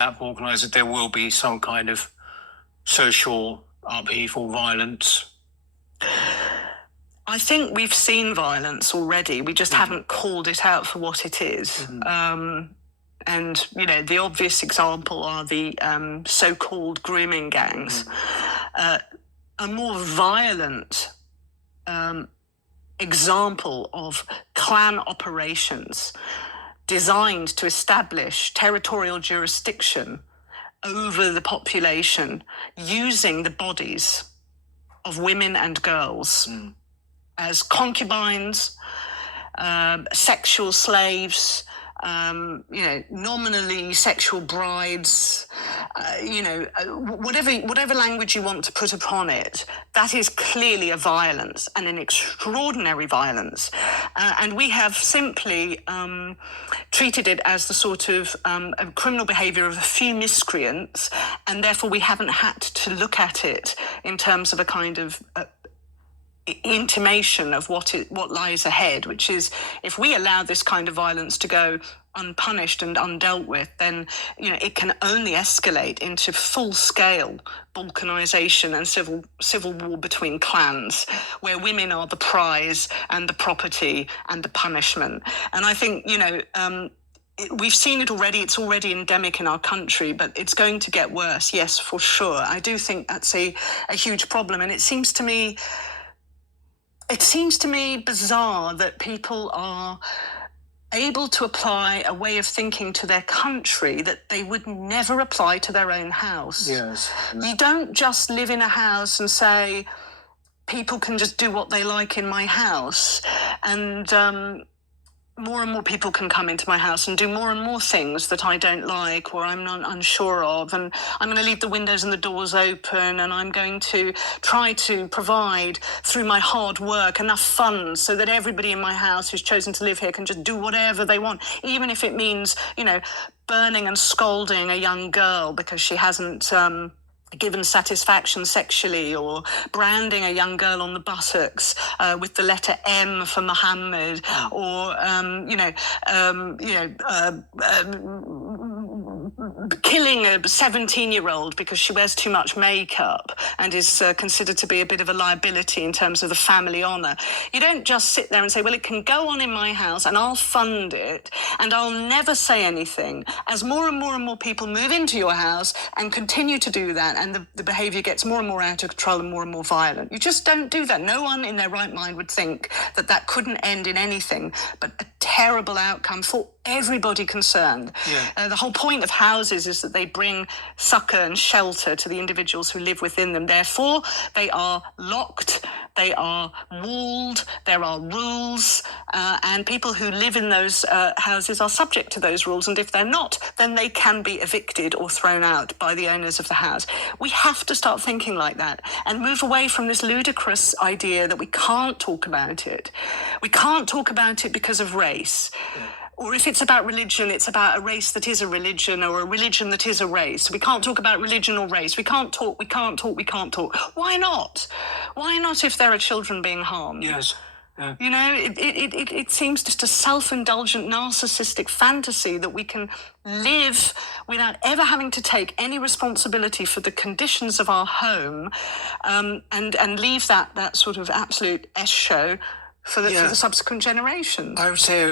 organised that there will be some kind of social upheaval, violence? I think we've seen violence already. We just haven't called it out for what it is. And, you know, the obvious example are the so-called grooming gangs. A more violent example of clan operations designed to establish territorial jurisdiction over the population using the bodies of women and girls as concubines, sexual slaves, nominally sexual brides, whatever language you want to put upon it, that is clearly a violence, and an extraordinary violence. And we have simply treated it as the sort of criminal behaviour of a few miscreants, and therefore we haven't had to look at it in terms of a kind of intimation of what lies ahead, which is, if we allow this kind of violence to go unpunished and undealt with, then it can only escalate into full-scale balkanisation and civil war between clans, where women are the prize and the property and the punishment. And I think we've seen it already. It's already endemic in our country, but it's going to get worse. Yes, for sure. I do think that's a huge problem, and it seems to me bizarre that people are able to apply a way of thinking to their country that they would never apply to their own house. Yes. You don't just live in a house and say, people can just do what they like in my house, and more and more people can come into my house and do more and more things that I don't like or I'm not unsure of, and I'm going to leave the windows and the doors open, and I'm going to try to provide through my hard work enough funds so that everybody in my house who's chosen to live here can just do whatever they want, even if it means, burning and scolding a young girl because she hasn't given satisfaction sexually, or branding a young girl on the buttocks with the letter M for Muhammad, or killing a 17-year-old because she wears too much makeup and is considered to be a bit of a liability in terms of the family honour. You don't just sit there and say, well, it can go on in my house and I'll fund it and I'll never say anything, as more and more and more people move into your house and continue to do that, and the behaviour gets more and more out of control and more violent. You just don't do that. No one in their right mind would think that couldn't end in anything but a terrible outcome for everybody concerned. The whole point of houses is that they bring succour and shelter to the individuals who live within them. Therefore, they are locked, they are walled, there are rules, and people who live in those houses are subject to those rules, and if they're not, then they can be evicted or thrown out by the owners of the house. We have to start thinking like that and move away from this ludicrous idea that we can't talk about it. We can't talk about it because of race. Or if it's about religion, it's about a race that is a religion, or a religion that is a race. We can't talk about religion or race. We can't talk. Why not? Why not if there are children being harmed? Yes. Yeah. It seems just a self-indulgent, narcissistic fantasy that we can live without ever having to take any responsibility for the conditions of our home, and leave that sort of absolute S show for the subsequent generations. I would say